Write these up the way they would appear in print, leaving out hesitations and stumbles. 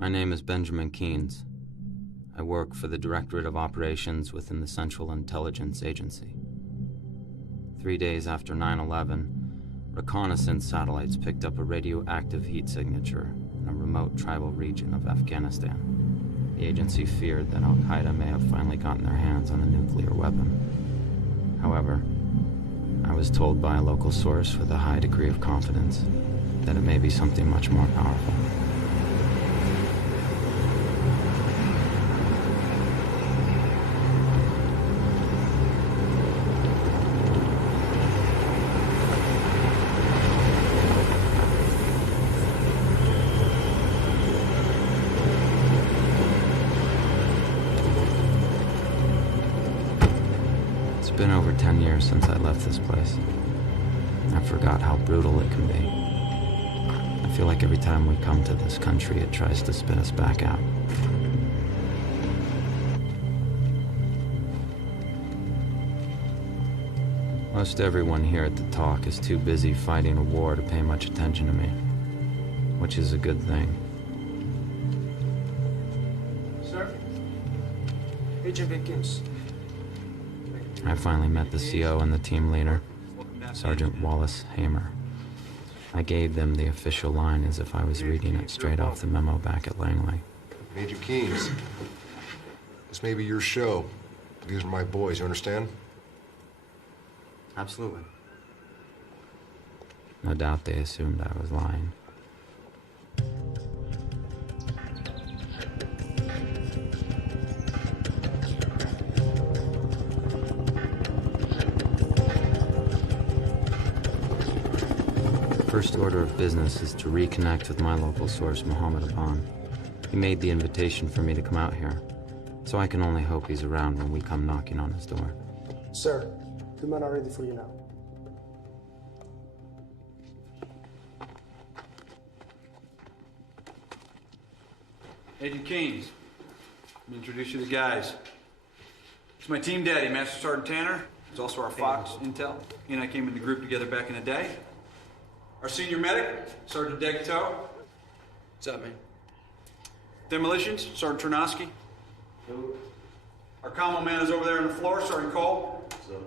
My name is Benjamin Keynes. I work for the Directorate of Operations within the Central Intelligence Agency. 3 days after 9/11, reconnaissance satellites picked up a radioactive heat signature in a remote tribal region of Afghanistan. The agency feared that Al-Qaeda may have finally gotten their hands on a nuclear weapon. However, I was told by a local source with a high degree of confidence that it may be something much more powerful. It's been over 10 years since I left this place. I forgot how brutal it can be. I feel like every time we come to this country, it tries to spit us back out. Most everyone here at the talk is too busy fighting a war to pay much attention to me, which is a good thing. Sir? Agent Vickens. I finally met the CO and the team leader, Sergeant Wallace Hamer. I gave them the official line as if I was reading it straight off the memo back at Langley. Major Keynes, this may be your show, but these are my boys, you understand? Absolutely. No doubt they assumed I was lying. First order of business is to reconnect with my local source, Mohammed Aban. He made the invitation for me to come out here, so I can only hope he's around when we come knocking on his door. Sir, the men are ready for you now. Agent Keynes, let me introduce you to the guys. It's my team daddy, Master Sergeant Tanner. He's also our Fox Intel. He and I came in the group together back in the day. Our senior medic, Sergeant Degato. What's up, man? Demolitions, Sergeant Ternosky. Our commo man is over there on the floor, Sergeant Cole. What's up?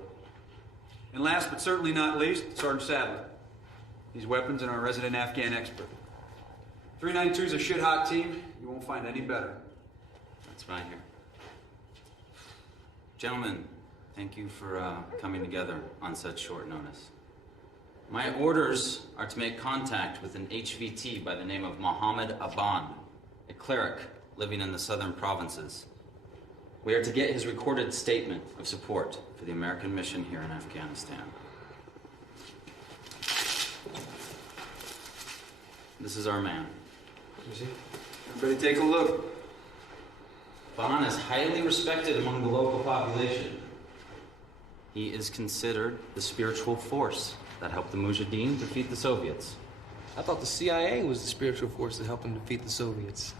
And last but certainly not least, Sergeant Sadler. These weapons and our resident Afghan expert. 392 is a shit-hot team. You won't find any better. That's right here. Gentlemen, thank you for coming together on such short notice. My orders are to make contact with an HVT by the name of Mohammed Aban, a cleric living in the southern provinces. We are to get his recorded statement of support for the American mission here in Afghanistan. This is our man. Everybody take a look. Aban is highly respected among the local population. He is considered the spiritual force that helped the Mujahideen defeat the Soviets. I thought the CIA was the spiritual force that helped him defeat the Soviets.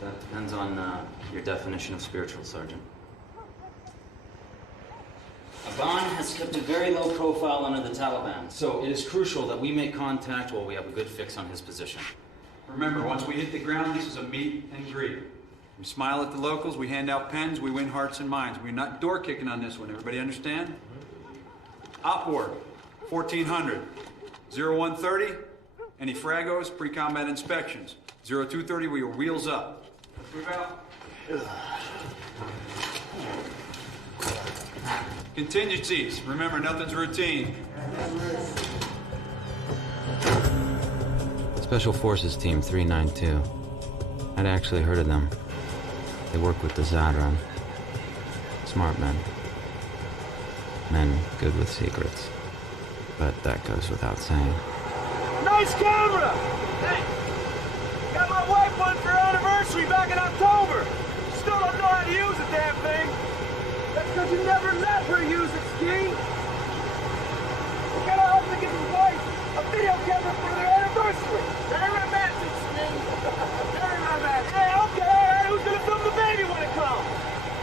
That depends on your definition of spiritual, Sergeant. Aban has kept a very low profile under the Taliban, so it is crucial that we make contact while we have a good fix on his position. Remember, once we hit the ground, this is a meet and greet. We smile at the locals, we hand out pens, we win hearts and minds. We're not door kicking on this one, everybody understand? Opward, 1400. 0130, any fragos, pre-combat inspections. 0230, we are wheels up. Let's move out. Contingencies, remember, nothing's routine. Special Forces Team 392. I'd actually heard of them. They work with the Zadran. Smart men. Men good with secrets. But that goes without saying. Nice camera! Hey! Got my wife one for her anniversary back in October! Still don't know how to use the damn thing! That's because you never let her use it, Ski! You gotta help me get his wife a video camera for their anniversary! Very romantic, Ski! Very romantic! Hey, okay, alright, who's gonna film the baby when it comes?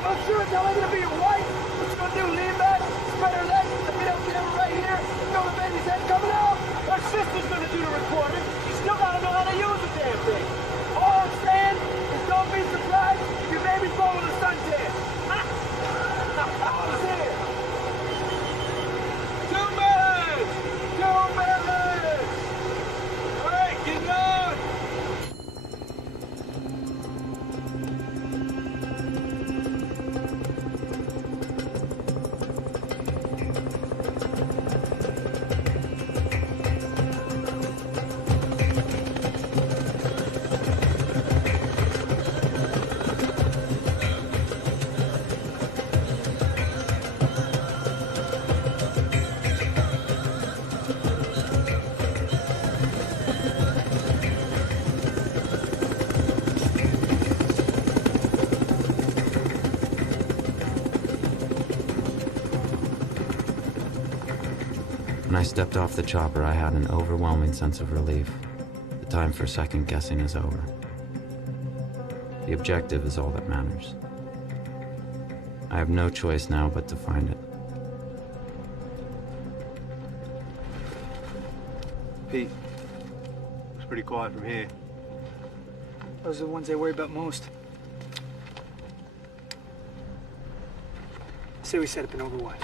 I'm sure it's not gonna be your wife! What you gonna do, lean back, spread her legs, the video camera right here, film the baby's head coming out? Her sister's gonna do When I stepped off the chopper, I had an overwhelming sense of relief. The time for second guessing is over. The objective is all that matters. I have no choice now but to find it. Pete, it's pretty quiet from here. Those are the ones I worry about most. Say we set up an overwatch.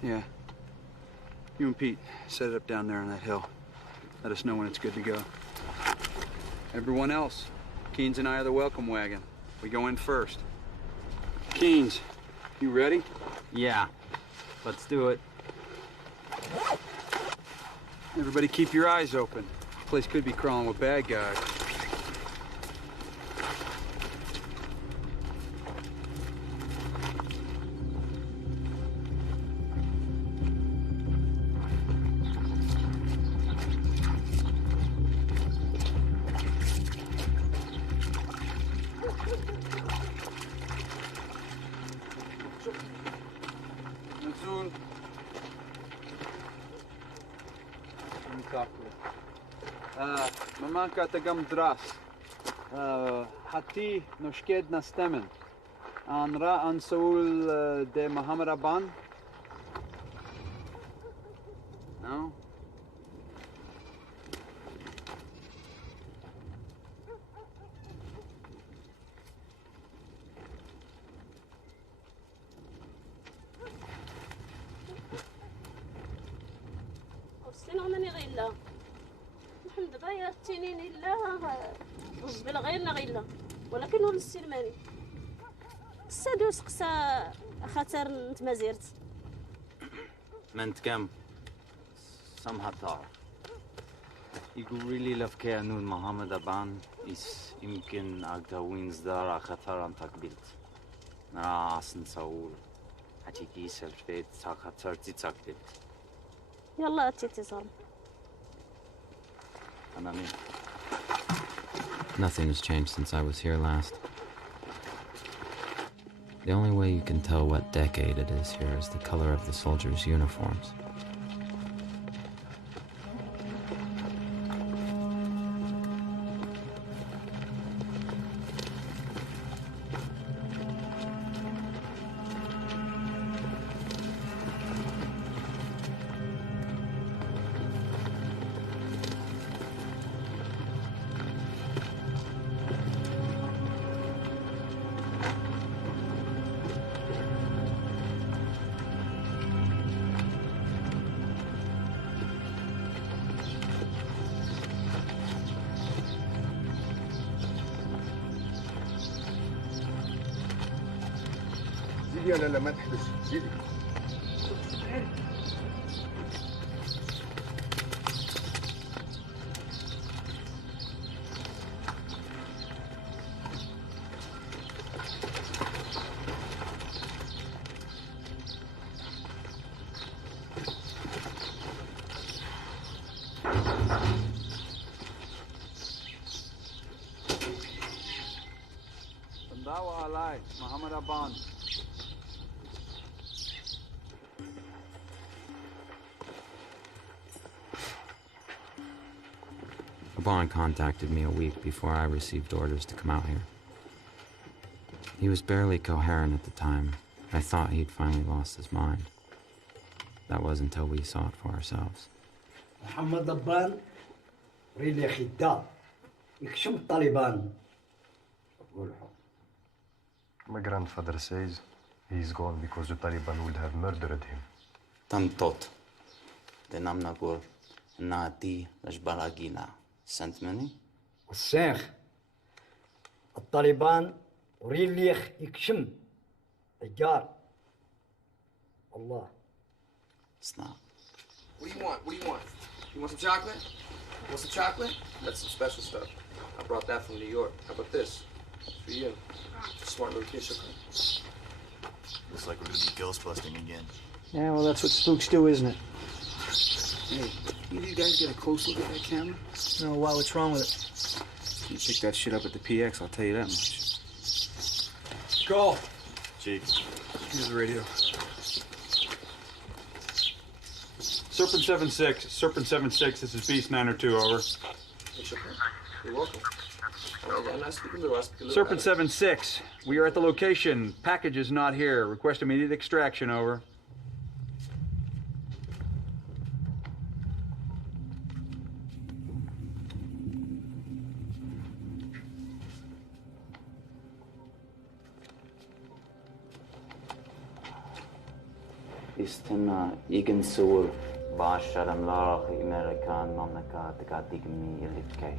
Yeah. You and Pete set it up down there on that hill. Let us know when it's good to go. Everyone else, Keynes and I are the welcome wagon. We go in first. Keynes, you ready? Yeah, let's do it. Everybody keep your eyes open. This place could be crawling with bad guys. Nzul. Mamanka tagam dras. Hati noshked na stemmen. Anra an Saul de Muhammad Aban. No? سنغنني غيلا نحن دابا يا تينين إلا بلا غيرنا غيلا ولكن هو السلماني السادوس قسا خاطر نتمازيرت منت كم سمحتار يقولي لف كانون محمد أبان إس يمكن أقدوين زدار خطر عن تقبلت نرى أصن سؤول هتيجي سلفيت خطر تتقبلت يلا اتصال Nothing has changed since I was here last. The only way you can tell what decade it is here is the color of the soldiers' uniforms. زيدي لا ما تحبس زيدي. Bandawa alai, Muhammad Aban. Aban contacted me a week before I received orders to come out here. He was barely coherent at the time. I thought he'd finally lost his mind. That was until we saw it for ourselves. محمد ضبان ريلي خدام يكشم الطالبان. My grandfather says he's gone because the Taliban would have murdered him. Tantot. The Namnagor Nati Lashbalagina sent many? الشيخ الطالبان ريلي يكشم الجار الله. Snap. What do you want? What do you want? You want some chocolate? Want some chocolate? That's some special stuff. I brought that from New York. How about this? For you. Smart little kid. Looks like we're gonna be ghost busting again. Yeah, well, that's what spooks do, isn't it? Hey, you guys get a close look at that camera? No, why? What's wrong with it? You pick that shit up at the PX, I'll tell you that much. Go. Chief. Here's the radio. Serpent 7-6, this is Beast 902, over. You're welcome. I'm not speaking to us. Serpent 7-6, we are at the location. Package is not here. Request immediate extraction, over. استنى يمكن صور بعشر أملاخ أمريكان مملكة تقدمني اللي بكي.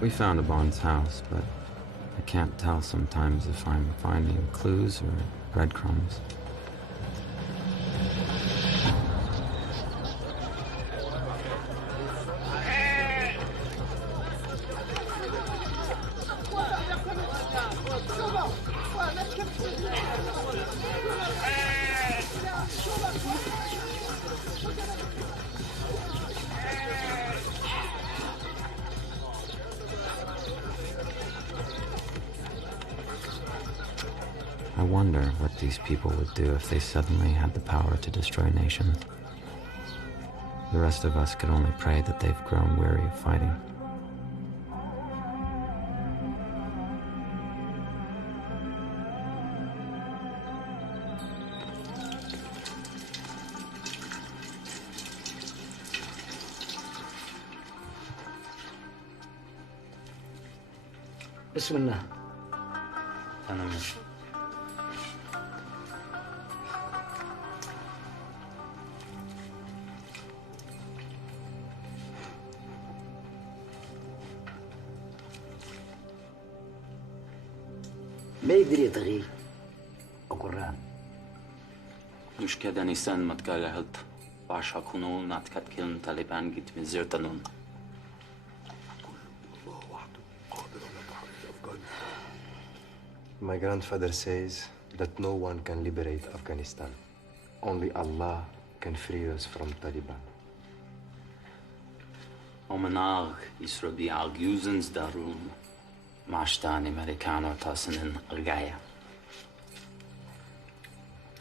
We found a Bond's house, but I can't tell sometimes if I'm finding clues or breadcrumbs. I wonder what these people would do if they suddenly had the power to destroy nations. The rest of us could only pray that they've grown weary of fighting. بسم الله. أنا من ما يقدر يتغي أقران. مش كده نيسان ما تكالهت بعشا كونو ناتكت كيلن طالبان جيت من زيرتنون. My grandfather says that no one can liberate Afghanistan. Only Allah can free us from Taliban. Omenag Israbi Alguzens Darum. Mashtan Americano Tassenen Argaya.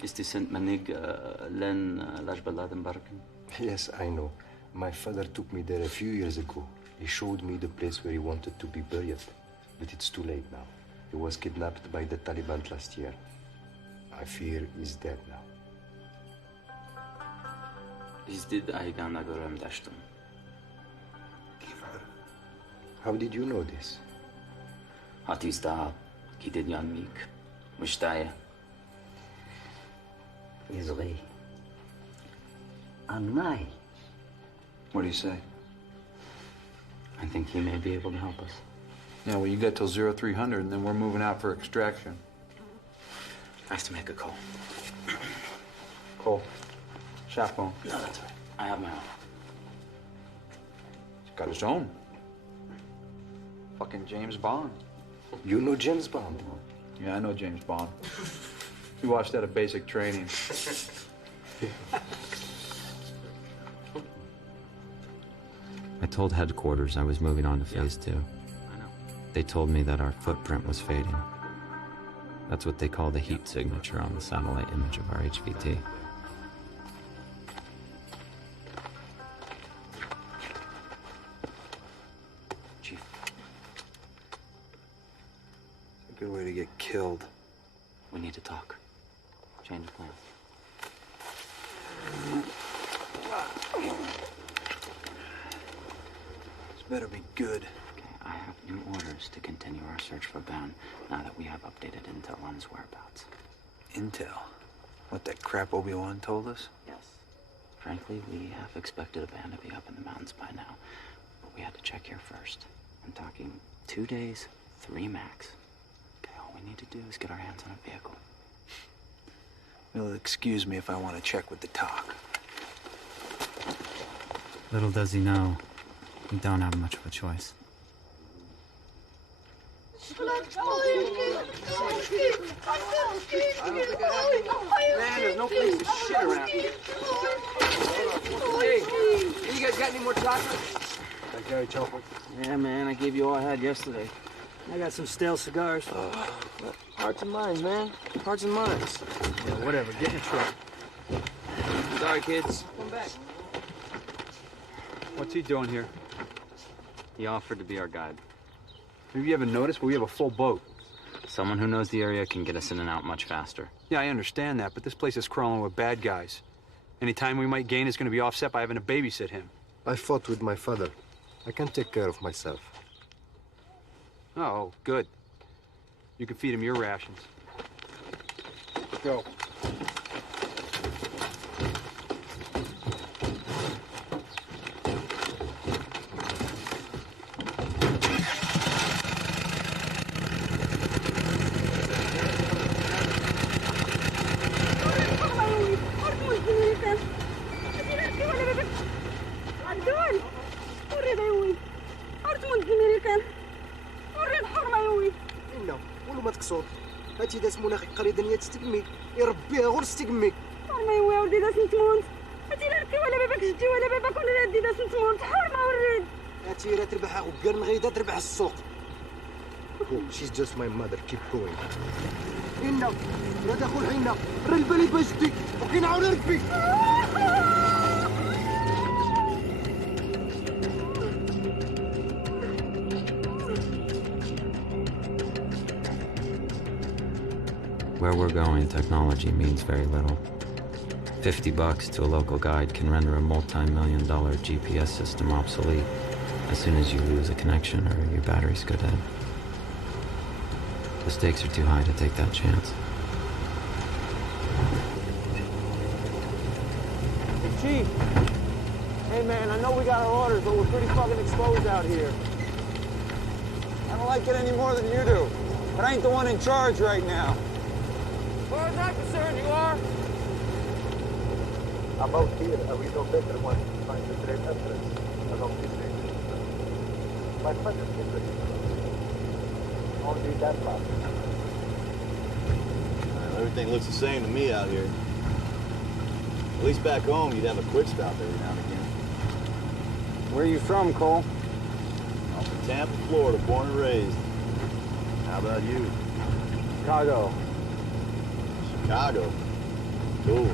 Is this Saint Manig Len Lajbaladenbarken? Yes, I know. My father took me there a few years ago. He showed me the place where he wanted to be buried. But it's too late now. He was kidnapped by the Taliban last year. I fear he's dead now. Is did Aigan Agorem Dashton? How did you know this? Hatista Kidid Yan Meek. Mushtaya. يزغي. أنماي. What do you say? I think he may be able to help us. Yeah, well, you got till 0300, and then we're moving out for extraction. I have to make a call. Cole. Shop phone. No, that's all right. I have my own. He's got his own. Fucking James Bond. You know James Bond? Yeah, I know James Bond. We watched that at basic training. I told headquarters I was moving on to phase 2. They told me that our footprint was fading. That's what they call the heat signature on the satellite image of our HVT. Chief. It's a good way to get killed. We need to talk. Change of plan. This better be good. I have new orders to continue our search for Ben now that we have updated intel on his whereabouts. Intel? What, that crap Obi-Wan told us? Yes. Frankly, we have expected a band to be up in the mountains by now, but we had to check here first. I'm talking 2 days, 3 max. Okay, all we need to do is get our hands on a vehicle. You'll excuse me if I want to check with the talk. Little does he know, we don't have much of a choice. Man, there's no place to shit around here. Hey, you guys got any more chocolate? I carry chocolate. Yeah, man, I gave you all I had yesterday. I got some stale cigars. Hearts and minds, man. Hearts and minds. Yeah, whatever. Get in the truck. Sorry, kids. Come back. What's he doing here? He offered to be our guide. Have you ever noticed, but we have a full boat. Someone who knows the area can get us in and out much faster. Yeah, I understand that, but this place is crawling with bad guys. Any time we might gain is going to be offset by having to babysit him. I fought with my father. I can take care of myself. Oh, good. You can feed him your rations. Go. هاتي داس مناخ قريدنيا تستقمي يربيها غور تستقمي حرمة يا ولدي داس نتموت هاتي لا ركي ولا باباك جدي ولا باباك ولا ردي داس نتموت حرمة وريد هاتي راه تربح غير نغيدا تربح السوق. She's just my mother. Keep going. إنا لا تاخذ حنا راه البلد بجدي وكينعاود ربي. Where we're going, technology means very little. $50 to a local guide can render a multi-million-dollar GPS system obsolete as soon as you lose a connection or your batteries go dead. The stakes are too high to take that chance. Chief! Hey man, I know we got our orders, but we're pretty fucking exposed out here. I don't like it any more than you do. But I ain't the one in charge right now. As far as I'm concerned, you are. About here, we know better when to find the great entrance along this way. My father did it. Only that part. Everything looks the same to me out here. At least back home, you'd have a quick stop every now and again. Where are you from, Cole? I'm from Tampa, Florida, born and raised. How about you? Chicago. Chicago. Cool.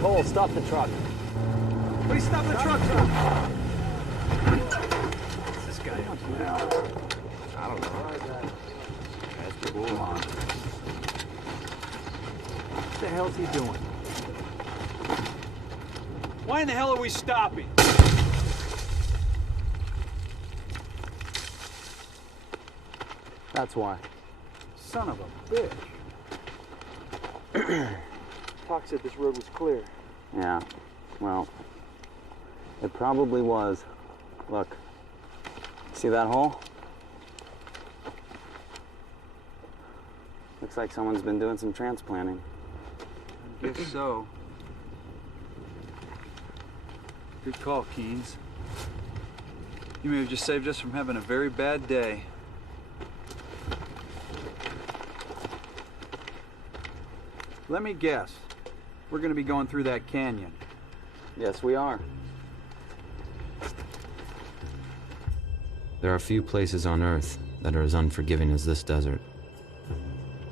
Cole, stop the truck. What are you stopping the truck for? What's this guy up to now? I don't know. That's the bull. What the hell's he doing? Why in the hell are we stopping? That's why. Son of a bitch. Talk said this road was clear. Yeah, well, it probably was. Look, see that hole? Looks like someone's been doing some transplanting. I guess so. Good call, Keynes. You may have just saved us from having a very bad day. Let me guess. We're going to be going through that canyon. Yes, we are. There are few places on Earth that are as unforgiving as this desert.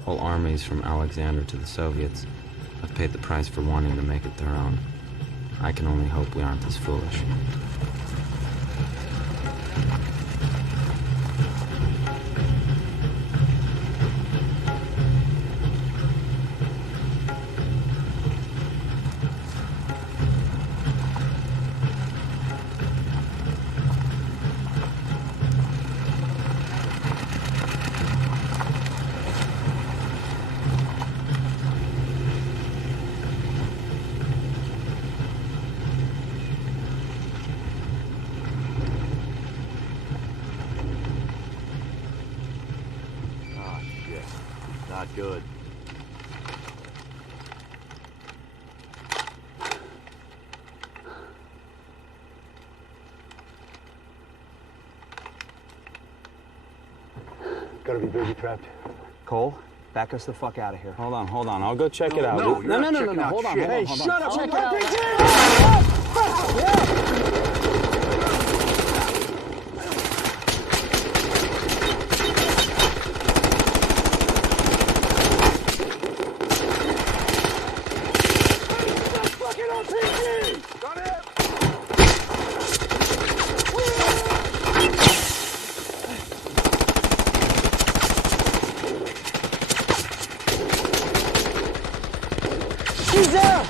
Whole armies from Alexander to the Soviets have paid the price for wanting to make it their own. I can only hope we aren't as foolish. Not good. Gotta be busy trapped. Cole, back us the fuck out of here. Hold on. I'll go check it out. No, you're not checking out Hold on. shit. Hey, shut up. Check it He's there!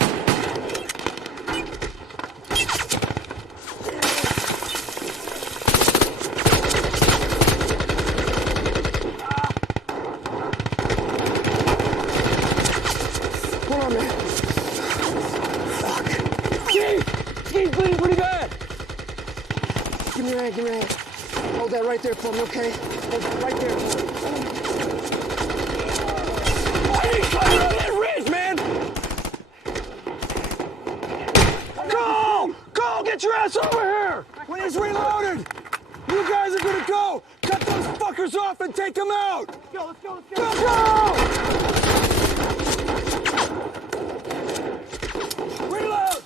Hold on, man. Fuck. He's bleeding pretty bad. Give me your hand. Hold that right there for me, okay? Hold that right there for me. I ain't coming on that ridge, man! Go! Get your ass over here! When he's reloaded! You guys are gonna go! Cut those fuckers off and take them out! Let's go! Go! Reload!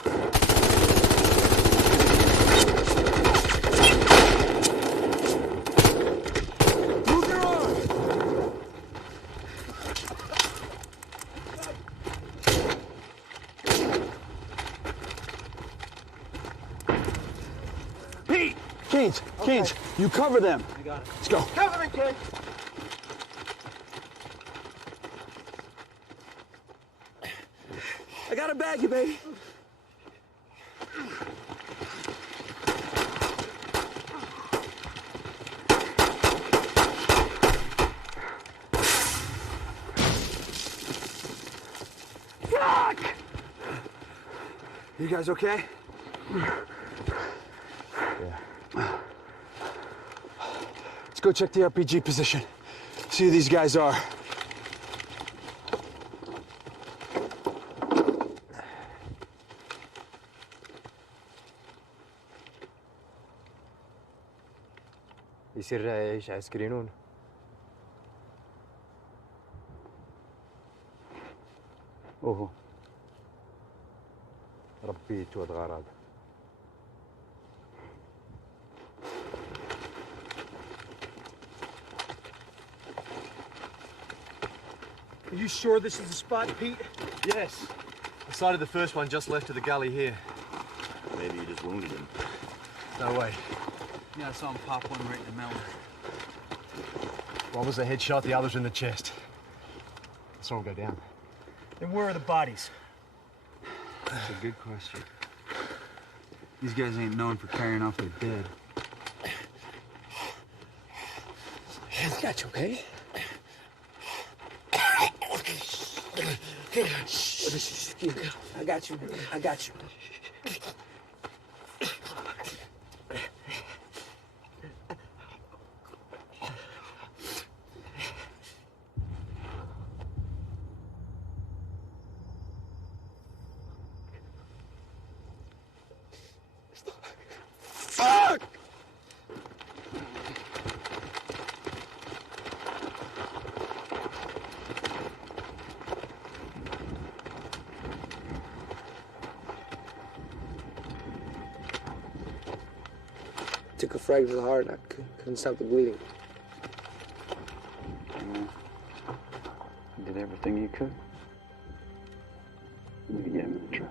Move your arm! Pete! Keynes, you cover them. I got it. Let's go. Cover me, kid. I got a bag, you baby. Fuck! You guys okay? Let's go check the RPG position. See who these guys are. يصير ايش عسكريون؟ اوه ربي تواد غراد. Are you sure this is the spot, Pete? Yes. I sighted the first one just left of the gully here. Maybe you just wounded him. No way. Yeah, I saw him pop one right in the melon. One was a headshot, the other's in the chest. I saw him go down. Then where are the bodies? That's a good question. These guys ain't known for carrying off their dead. I got you, okay? I got you. Fuck! Took a frag to the heart and I couldn't stop the bleeding. You did everything you could. You gave it a try.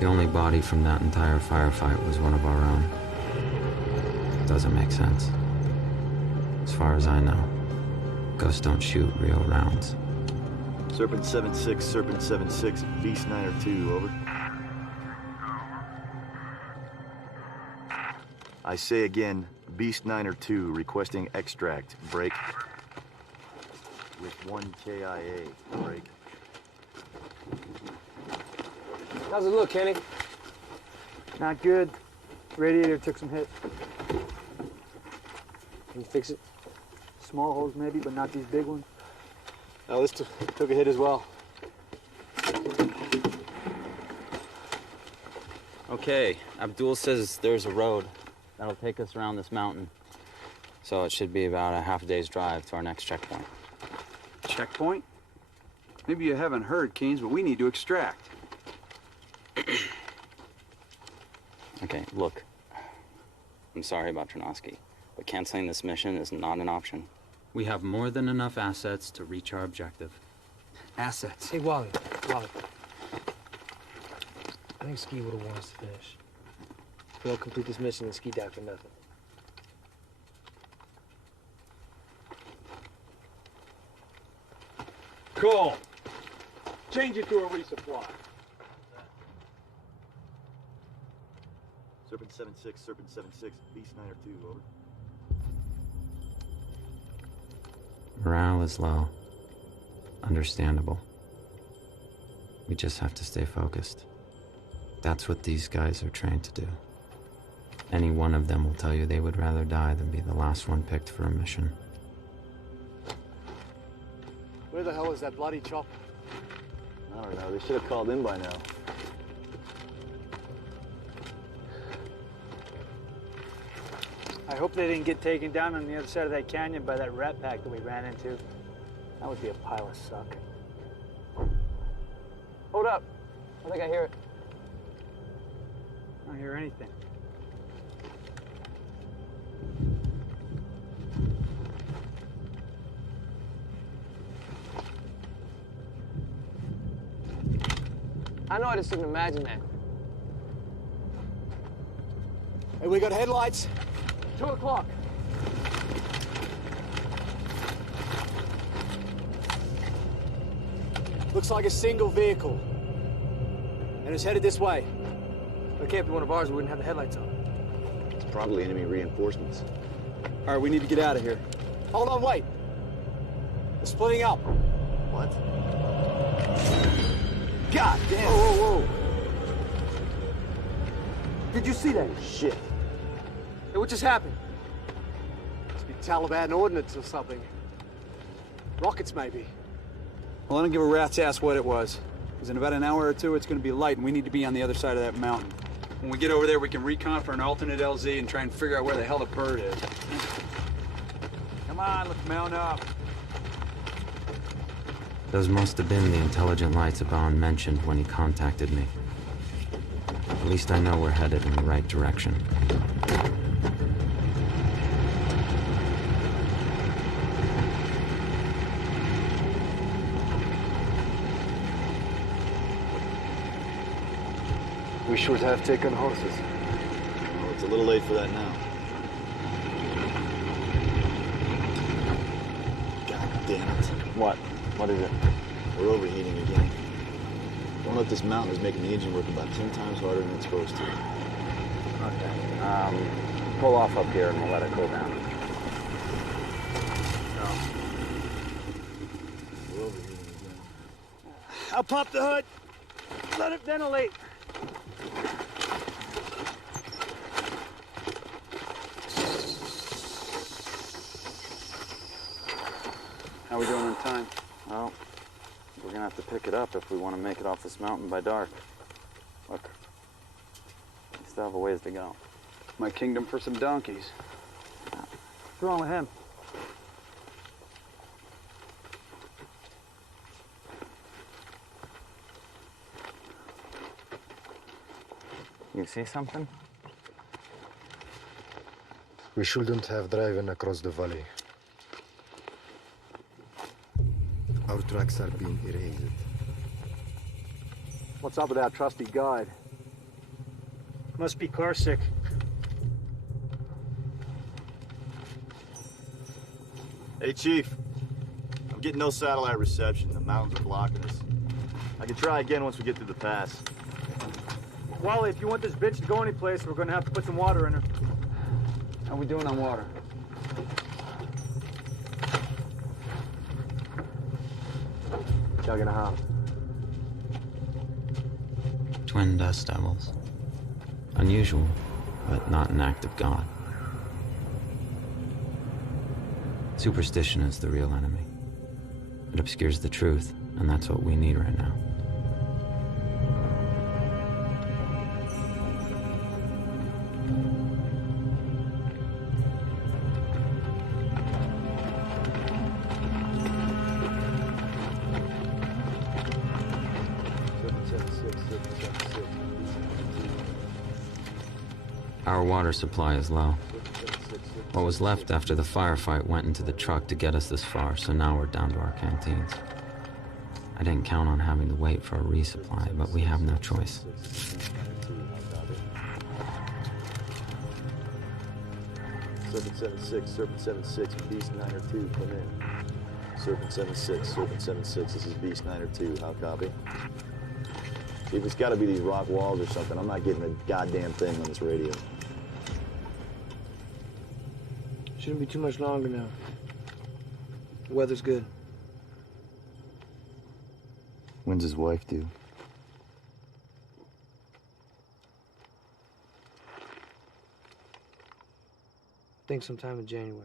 The only body from that entire firefight was one of our own. Doesn't make sense. As far as I know, ghosts don't shoot real rounds. Serpent 7-6, Serpent 7-6, V Snyder 2, over. I say again, Beast 9 or 2 requesting extract. Break. With 1 KIA. Break. How's it look, Kenny? Not good. Radiator took some hit. Can you fix it? Small holes maybe, but not these big ones. Oh, this took a hit as well. Okay, Abdul says there's a road that'll take us around this mountain. So it should be about a half a day's drive to our next checkpoint. Checkpoint? Maybe you haven't heard, Keynes, but we need to extract. Okay, look. I'm sorry about Tronosky, but canceling this mission is not an option. We have more than enough assets to reach our objective. Assets? Hey, Wally. I think Ski would have won us to finish. We don't complete this mission and Ski die for nothing. Cool. Change it to a resupply. Serpent 7-6, Serpent 7-6, Beast 9 or 2, over. Morale is low. Understandable. We just have to stay focused. That's what these guys are trained to do. Any one of them will tell you they would rather die than be the last one picked for a mission. Where the hell is that bloody chopper? I don't know, they should have called in by now. I hope they didn't get taken down on the other side of that canyon by that rat pack that we ran into. That would be a pile of suck. Hold up. I think I hear it. I don't hear anything. I know I just didn't imagine that. Hey, we got headlights. 2 o'clock. Looks like a single vehicle. And it's headed this way. It can't be one of ours. We wouldn't have the headlights on. It's probably enemy reinforcements. All right, we need to get out of here. Hold on, wait. We're splitting up. What? God damn. Whoa. Did you see that? Shit. Hey, what just happened? Must be Taliban ordnance or something. Rockets, maybe. Well, I don't give a rat's ass what it was. Because in about an hour or two, it's going to be light, and we need to be on the other side of that mountain. When we get over there, we can recon for an alternate LZ and try and figure out where the hell the bird is. Come on, let's mount up. Those must have been the intelligent lights Aban mentioned when he contacted me. At least I know we're headed in the right direction. We should have taken horses. Well, it's a little late for that now. God damn it. What? What is it? We're overheating again. Going up this mountain is making the engine work about 10 times harder than it's supposed to. Okay. Pull off up here and we'll let it cool down. We're overheating again. I'll pop the hood. Let it ventilate. How are we doing on time? Well, we're gonna have to pick it up if we want to make it off this mountain by dark. Look, we still have a ways to go. My kingdom for some donkeys. What's wrong with him? You see something? We shouldn't have driven across the valley. Our tracks are being erased. What's up with our trusty guide? Must be car sick. Hey, Chief. I'm getting no satellite reception. The mountains are blocking us. I can try again once we get through the pass. Wally, if you want this bitch to go anyplace, we're gonna have to put some water in her. How we doing on water? Jug and a half. Twin dust devils. Unusual, but not an act of God. Superstition is the real enemy. It obscures the truth, and that's what we need right now. Our water supply is low. What was left after the firefight went into the truck to get us this far, so now we're down to our canteens. I didn't count on having to wait for a resupply, but we have no choice. Serpent 76, Serpent 76, Beast 902, come in. Serpent 76, Serpent 76, this is Beast 902, how copy? If it's gotta be these rock walls or something, I'm not getting a goddamn thing on this radio. Shouldn't be too much longer now. The weather's good. When's his wife due? I think sometime in January.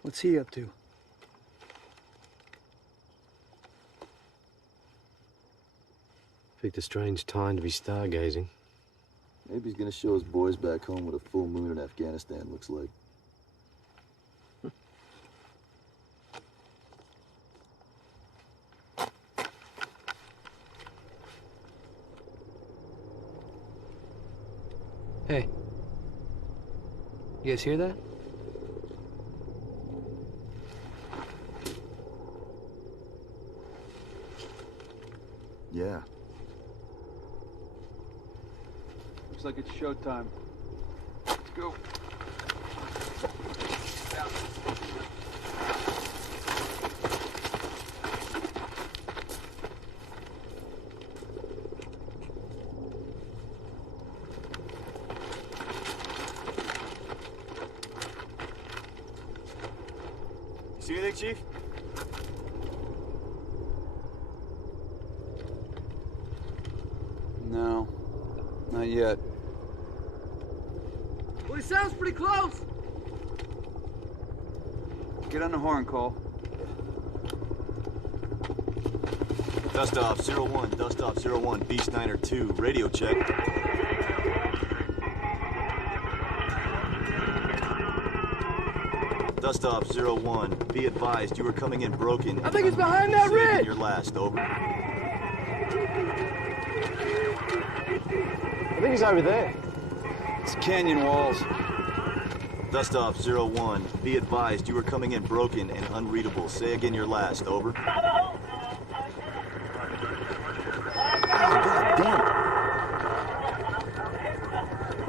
What's he up to? Picked a strange time to be stargazing. Maybe he's gonna show his boys back home what a full moon in Afghanistan looks like. Hey. You guys hear that? Yeah. Looks like it's showtime. Let's go. You see anything, Chief? No, not yet. Well, he sounds pretty close. Get on the horn, Cole. Dust off 01, dust off 01, Beast 902, radio check. Dust off 01, be advised you are coming in broken. I think it's behind that ridge. Your last, over. I think he's over there. It's canyon walls. Dust off 01, be advised you are coming in broken and unreadable. Say again your last, over. God damn it.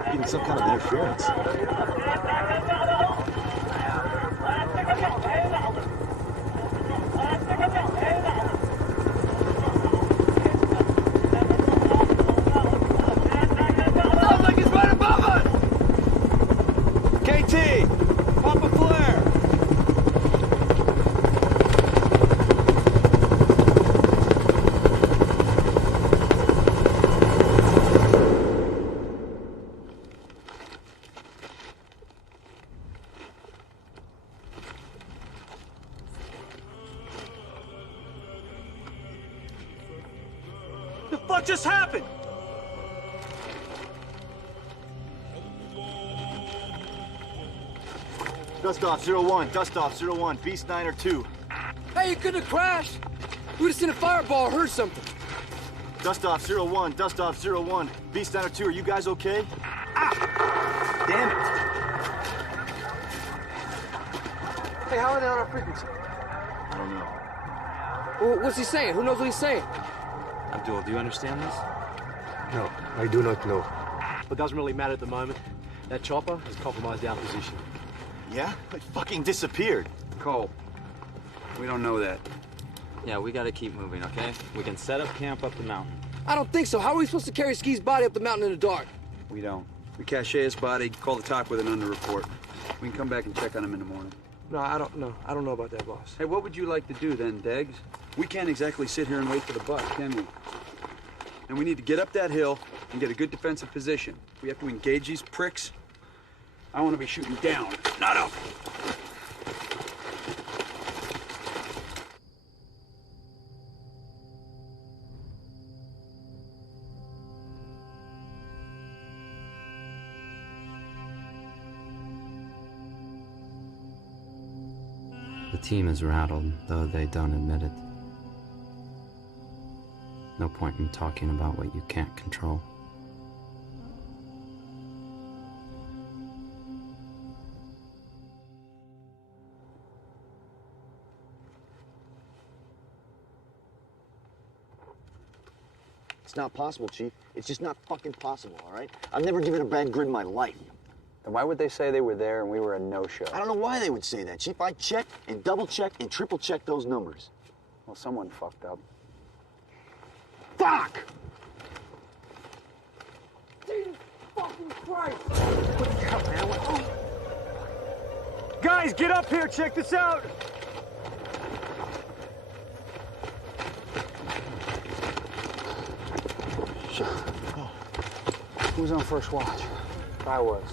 Getting some kind of interference. Sounds like he's right above us. KT, pop a flare. The fuck just happened? Dust off 01, dust off 01, Beast 902. Hey, you couldn't have crashed. We would have seen a fireball or heard something. Dust off 01, dust off 01, Beast 902, are you guys okay? Ah! Damn it! Hey, how are they on our frequency? I don't know. Well, what's he saying? Who knows what he's saying? Abdul, do you understand this? No, I do not know. But it doesn't really matter at the moment. That chopper has compromised our position. Yeah? It fucking disappeared. Cole, we don't know that. Yeah, we gotta keep moving, okay? We can set up camp up the mountain. I don't think so. How are we supposed to carry Ski's body up the mountain in the dark? We don't. We cache his body, call the top with an under report. We can come back and check on him in the morning. No, I don't know. I don't know about that, boss. Hey, what would you like to do then, Deggs? We can't exactly sit here and wait for the buck, can we? And we need to get up that hill and get a good defensive position. We have to engage these pricks. I want to be shooting down, not up. The team is rattled, though they don't admit it. No point in talking about what you can't control. It's not possible, Chief. It's just not fucking possible, all right? I've never given a bad grid in my life. Then why would they say they were there and we were a no-show? I don't know why they would say that, Chief. I checked and double-checked and triple-checked those numbers. Well, someone fucked up. Fuck! Jesus fucking Christ! What the hell, man? What? Guys, get up here. Check this out. Shit. Oh. Who was on first watch? I was.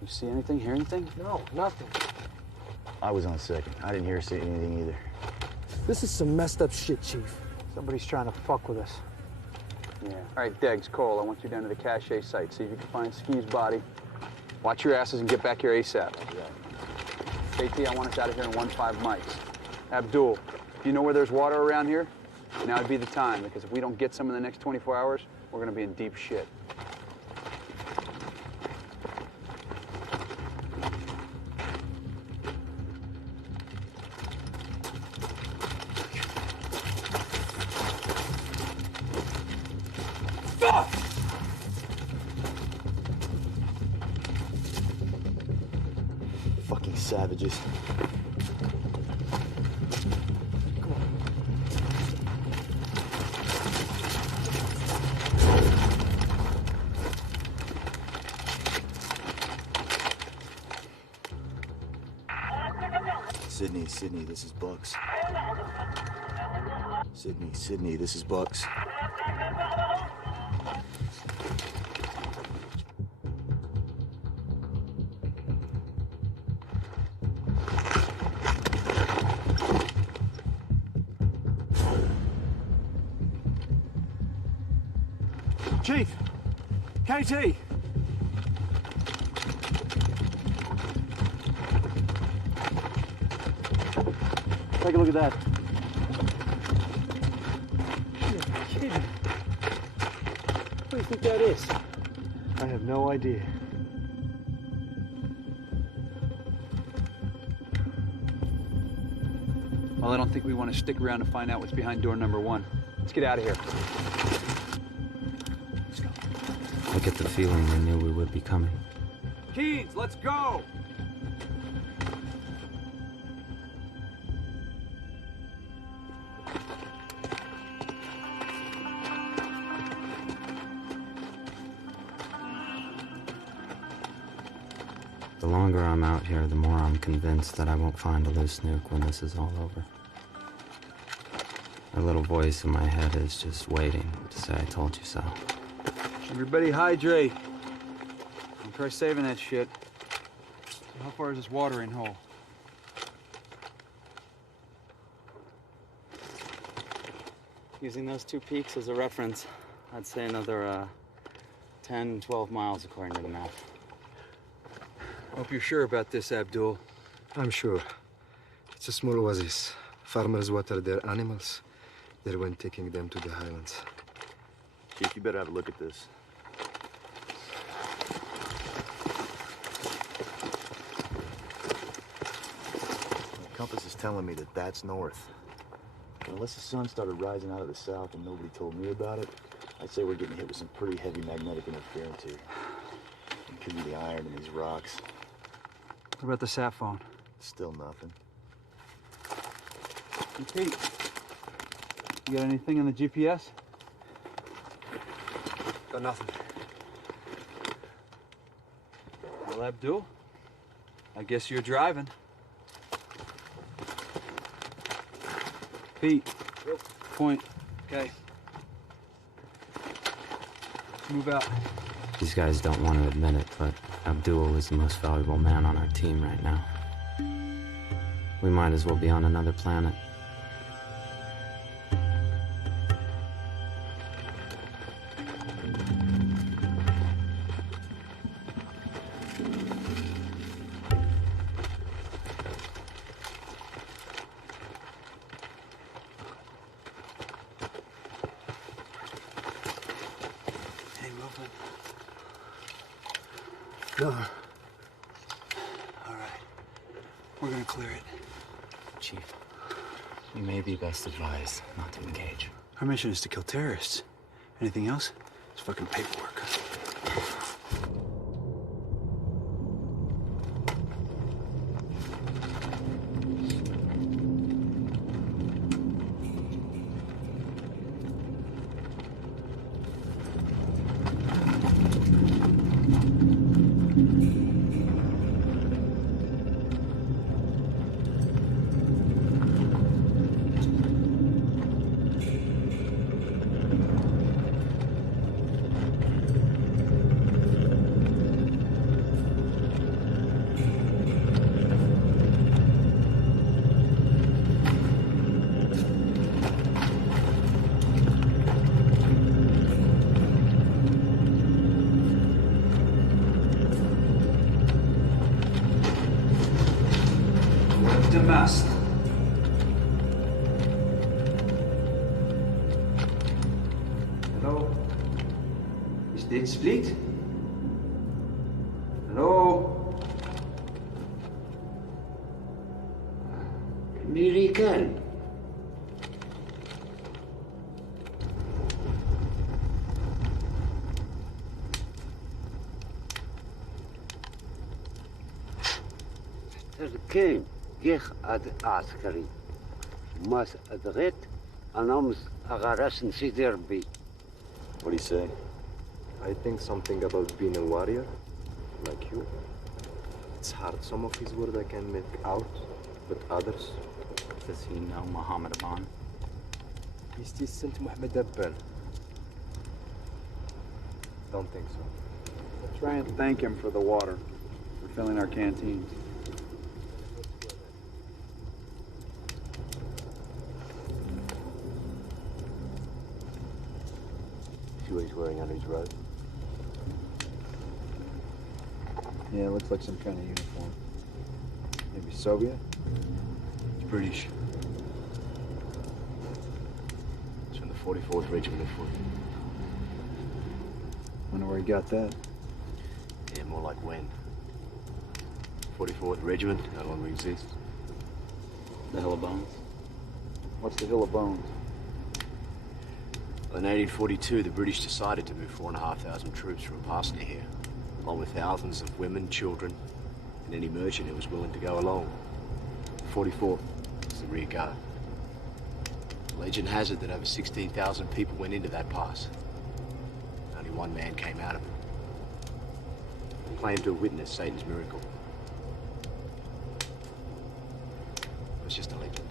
You see anything, hear anything? No, nothing. I was on second. I didn't hear or see anything either. This is some messed up shit, Chief. Somebody's trying to fuck with us. Yeah. All right, Deggs, Cole, I want you down to the cache site. See if you can find Ski's body. Watch your asses and get back here ASAP. JT, I want us out of here in 1-5 mics. Abdul, if you know where there's water around here, now would be the time, because if we don't get some in the next 24 hours, we're gonna be in deep shit. Fucking savages. Sydney, this is Bucks. Sydney, this is Bucks. Chief! KT! Take a look at that. You're kidding. What do you think that is? I have no idea. Well, I don't think we want to stick around to find out what's behind door number 1. Let's get out of here. I get the feeling they knew we would be coming. Keens, let's go! The longer I'm out here, the more I'm convinced that I won't find a loose nuke when this is all over. A little voice in my head is just waiting to say I told you so. Everybody hydrate. Don't try saving that shit. How far is this watering hole? Using those 2 peaks as a reference, I'd say another 10, 12 miles according to the map. Hope you're sure about this, Abdul. I'm sure. It's a small oasis. Farmers water their animals. They're when taking them to the highlands. Chief, you better have a look at this. The compass is telling me that that's north. But unless the sun started rising out of the south and nobody told me about it, I'd say we're getting hit with some pretty heavy magnetic interference here. It could be the iron in these rocks. What about the sat phone? Still nothing. Hey, Pete, you got anything on the GPS? Got nothing. Well, Abdul, I guess you're driving. Pete, point. Okay. Let's move out. These guys don't want to admit it, but Abdul is the most valuable man on our team right now. We might as well be on another planet. Hey, movement. No. All right. We're gonna clear it. Chief, you may be best advised not to engage. Our mission is to kill terrorists. Anything else? It's fucking paperwork. Mast. Hello? Is dit split? Hello? American. تركين جيخ عسكري ماس أدغيت أنا مس أغارس نسيدي ربي. What do you say? I think something about being a warrior, like you. It's hard. Some of his words I can make out, but others... Does he know Muhammad Aban? Is this Saint Muhammad Aban? Don't think so. Try and thank him for the water, for filling our canteens. See what he's wearing under his robe? Yeah, it looks like some kind of uniform. Maybe Soviet? It's British. It's from the 44th Regiment of Foot. Wonder where he got that. Yeah, more like when. 44th Regiment no longer exists. The Hill of Bones? What's the Hill of Bones? Well, in 1842, the British decided to move 4,500 troops from Parsley here, along with thousands of women, children, and any merchant who was willing to go along. 44th was the rear guard. Legend has it that over 16,000 people went into that pass. Only one man came out of it. He claimed to have witnessed Satan's miracle. It was just a legend.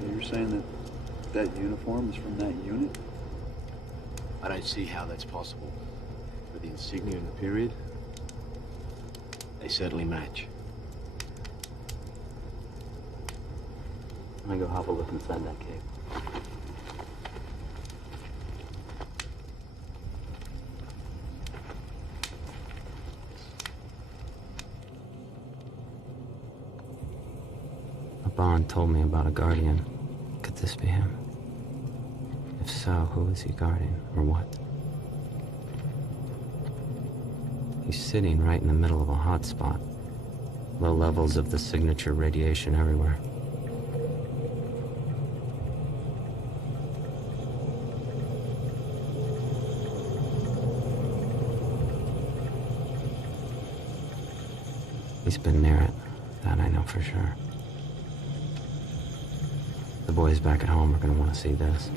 So you're saying that that uniform is from that unit? I don't see how that's possible. But the insignia in the period, they certainly match. I'm gonna go have a look inside that cave. Aban told me about a guardian. Could this be him? If so, who is he guarding, or what? He's sitting right in the middle of a hot spot. Low levels of the signature radiation everywhere. He's been near it. That I know for sure. The boys back at home are gonna want to see this.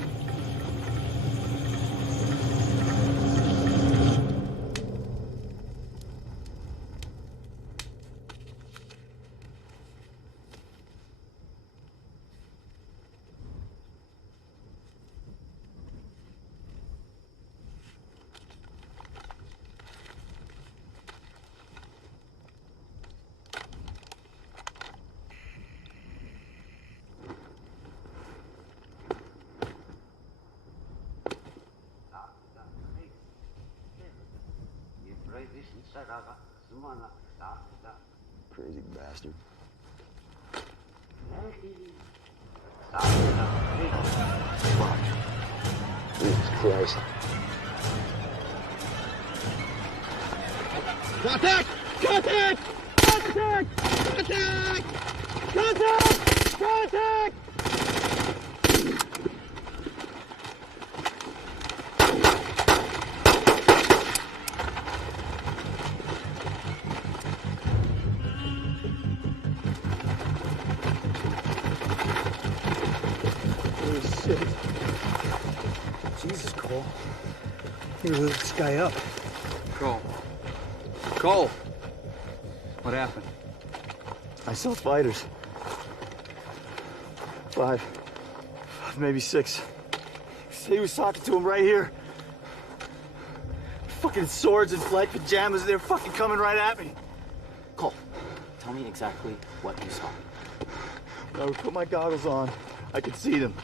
Crazy bastard. Fuck. Jesus Christ. Contact! Contact! Contact! Contact! Contact! Contact! Holy shit. Jesus, Cole. You lit this guy up. Cole. Cole! What happened? I saw fighters. 5, maybe 6. He was talking to him right here. Fucking swords and flight pajamas, they're fucking coming right at me. Cole, tell me exactly what you saw. When I would put my goggles on, I could see them.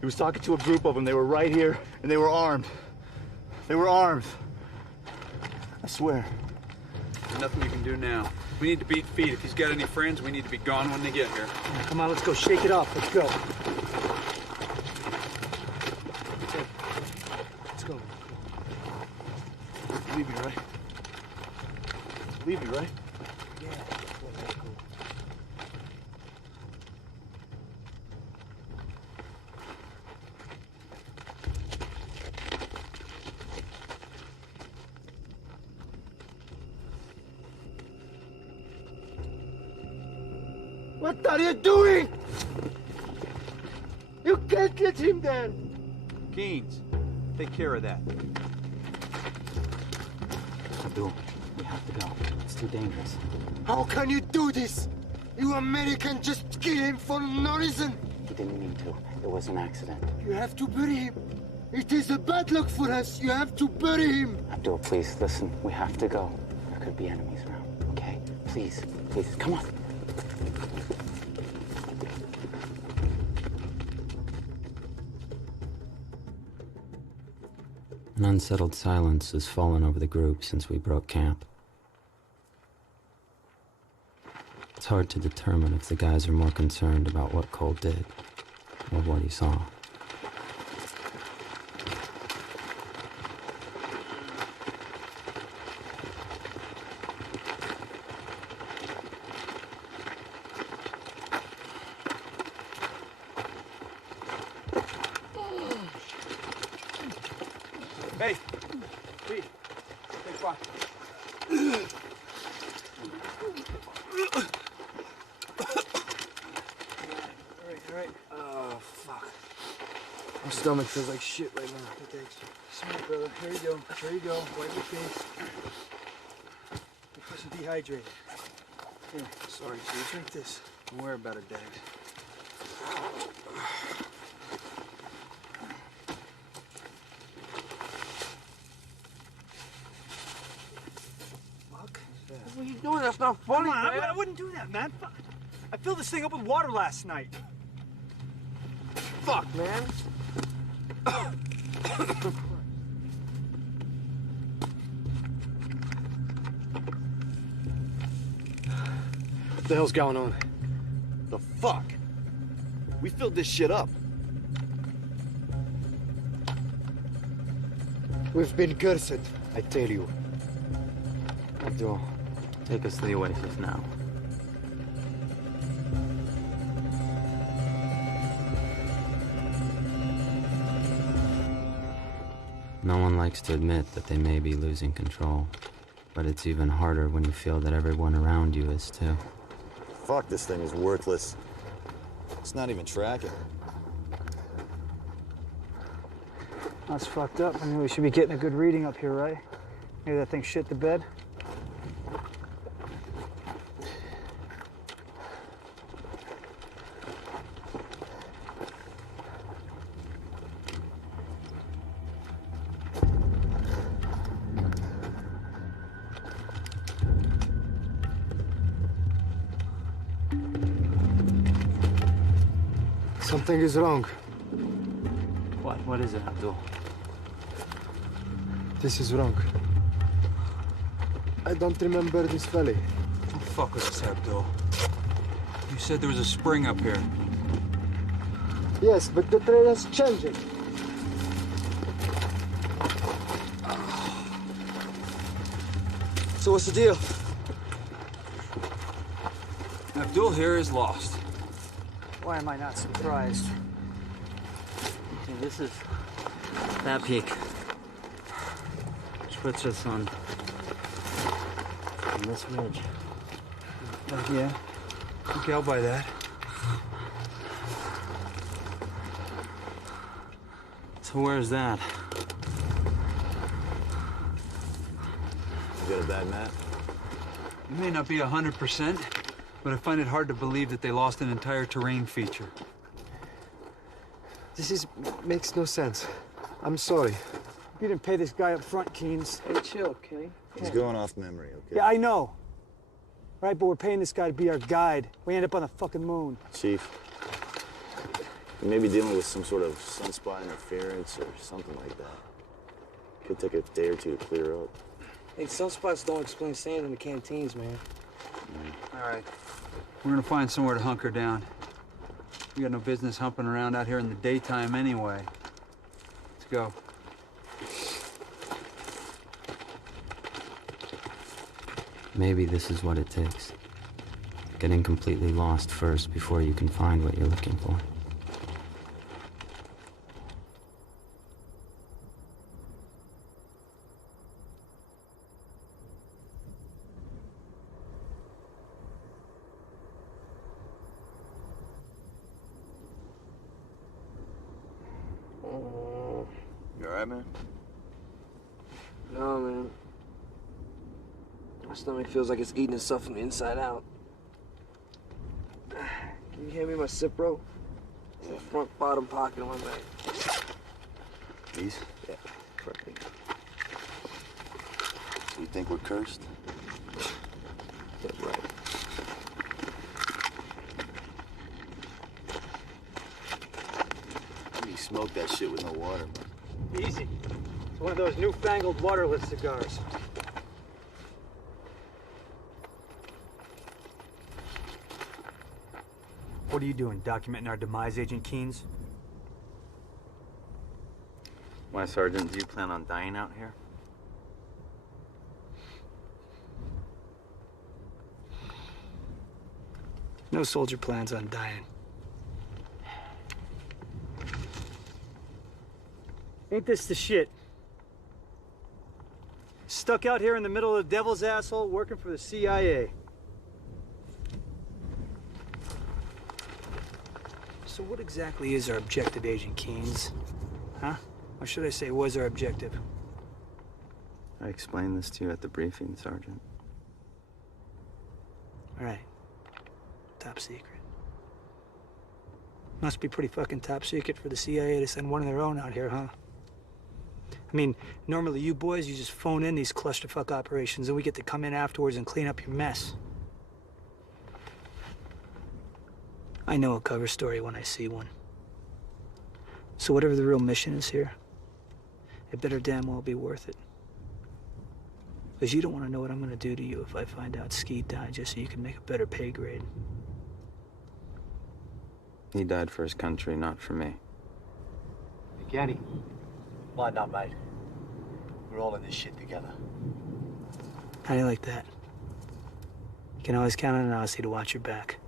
He was talking to a group of them. They were right here, and they were armed. They were armed. I swear. There's nothing you can do now. We need to beat feet. If he's got any friends, we need to be gone when they get here. Come on, let's go. Shake it off. Let's go. Let's go. Leave me, right? Leave me, right? Yeah. Let's go. What are you doing? You can't get him there. Keynes, take care of that. Abdul, we have to go. It's too dangerous. How can you do this? You American just kill him for no reason. He didn't mean to. It was an accident. You have to bury him. It is a bad luck for us. You have to bury him. Abdul, please, listen. We have to go. There could be enemies around, okay? Please, please, come on. An unsettled silence has fallen over the group since we broke camp. It's hard to determine if the guys are more concerned about what Cole did or what he saw. Hey, Pete, stay quiet. All right. Oh, fuck. My stomach feels like shit right now. Hey, thanks. Smart, brother. Here you go. Here you go. Wipe your face. You're pushing dehydrated. Here. Sorry, Chief. Drink this. Don't worry about it, Dags. What are you doing? That's not funny, Come on, man. I wouldn't do that, man. Fuck. I filled this thing up with water last night. Fuck, man. What the hell's going on? The fuck? We filled this shit up. We've been cursed, I tell you. Abdul, take us to the oasis now. No one likes to admit that they may be losing control, but it's even harder when you feel that everyone around you is too. Fuck, this thing is worthless. It's not even tracking. That's fucked up. I mean, we should be getting a good reading up here, right? Maybe that thing shit the bed. Something is wrong. What? What is it, Abdul? This is wrong. I don't remember this valley. Don't fuck with us, Abdul. You said there was a spring up here. Yes, but the trail has changed. So what's the deal? Abdul here is lost. Why am I not surprised? Okay, this is that peak, which puts us on this ridge. Yeah. Okay, I'll buy that. So where's that? You got a bad map? It may not be 100%, but I find it hard to believe that they lost an entire terrain feature. Makes no sense. I'm sorry. You didn't pay this guy up front, Keynes. Hey, chill, Kenny. He's going off memory, okay? Yeah, I know. Right, but we're paying this guy to be our guide. We end up on the fucking moon. Chief, you may be dealing with some sort of sunspot interference or something like that. Could take a day or two to clear up. Hey, sunspots don't explain sand in the canteens, man. All right. We're gonna find somewhere to hunker down. We got no business humping around out here in the daytime anyway. Let's go. Maybe this is what it takes. Getting completely lost first before you can find what you're looking for. You alright, man? No, man. My stomach feels like it's eating itself from the inside out. Can you hand me my Cipro? It's in the front bottom pocket of my bag. These? Yeah, perfect. So you think we're cursed? Yeah, right. You smoke that shit with no water, man. Easy. It's one of those newfangled waterless cigars. What are you doing, documenting our demise, Agent Keynes? Why, Sergeant, do you plan on dying out here? No soldier plans on dying. Ain't this the shit? Stuck out here in the middle of the devil's asshole working for the CIA. So what exactly is our objective, Agent Keynes? Huh? Or should I say, was our objective? I explained this to you at the briefing, Sergeant. All right. Top secret. Must be pretty fucking top secret for the CIA to send one of their own out here, huh? I mean, normally you boys, you just phone in these clusterfuck operations and we get to come in afterwards and clean up your mess. I know a cover story when I see one. So whatever the real mission is here, it better damn well be worth it. Because you don't want to know what I'm going to do to you if I find out Ski died just so you can make a better pay grade. He died for his country, not for me. Kenny. Why not, mate? We're all in this shit together. How do you like that? You can always count on an Aussie to watch your back.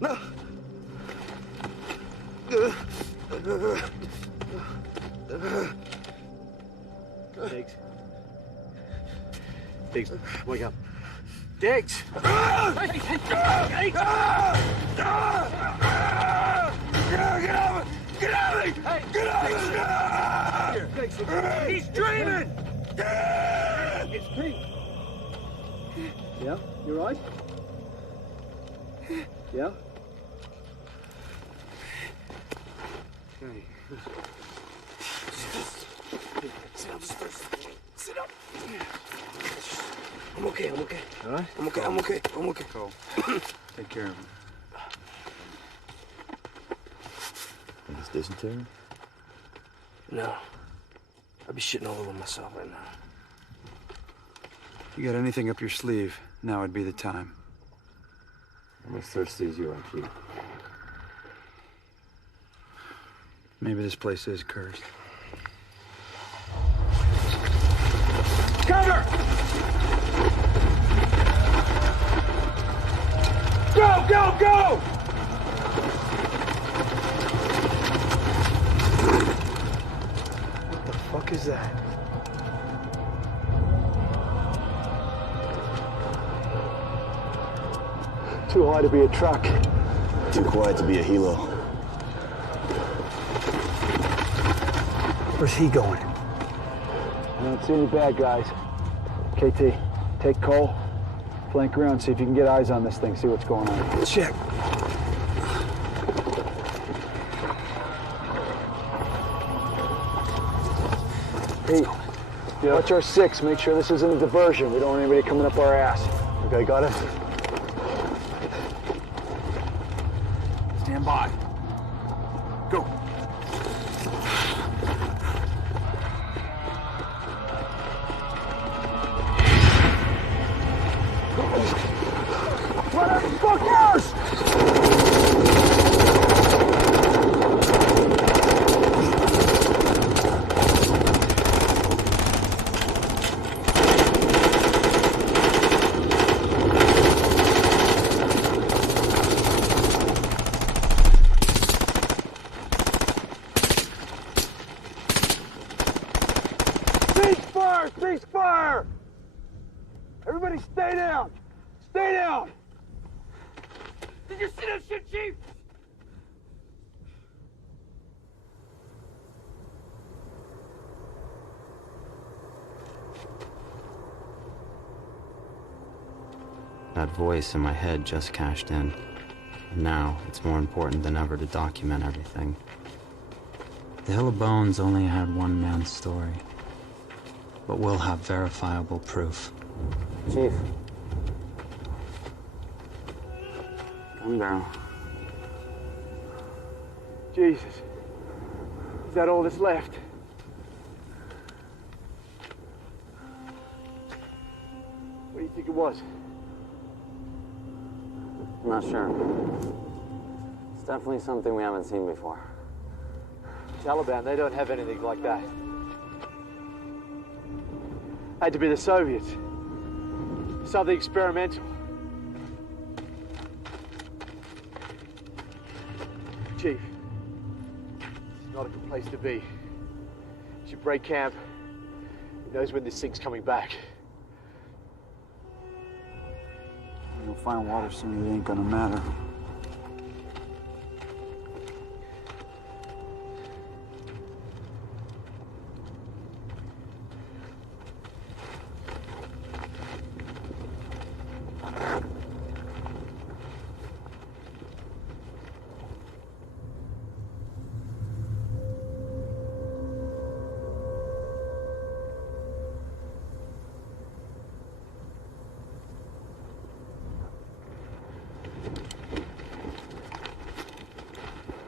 No. Diggs. Diggs, wake up. Diggs! Get out of me! Get out of me! Get out of me! He's dreaming! It's Pete. Yeah, you right? Yeah? Hey. Sit down first. Sit down. I'm okay, I'm okay. All right? I'm okay, I'm okay, I'm okay. Go. Take care of him. Think it's dysentery? No. I'd be shitting all over myself right now. You got anything up your sleeve, now would be the time. I'm as thirsty as you are, Chief. Maybe this place is cursed. Cover! Go, go, go! What the fuck is that? Too high to be a truck. Too quiet to be a helo. Where's he going? I don't see any bad guys. KT, take Cole, flank around, see if you can get eyes on this thing, see what's going on. Check. Pete, watch our 6. Make sure this isn't a diversion. We don't want anybody coming up our ass. Okay, got it? Stand by. Go. Motherfuckers! Ceasefire! Ceasefire! Everybody stay down! Stay down! Did you see that shit, Chief? That voice in my head just cashed in. And now, it's more important than ever to document everything. The Hill of Bones only had one man's story. But we'll have verifiable proof. Chief. Gun barrel. Jesus. Is that all that's left? What do you think it was? I'm not sure. It's definitely something we haven't seen before. Taliban, they don't have anything like that. Had to be the Soviets. Something experimental. Chief, it's not a good place to be. You should break camp. Who knows when this thing's coming back? You'll find water soon, it ain't gonna matter.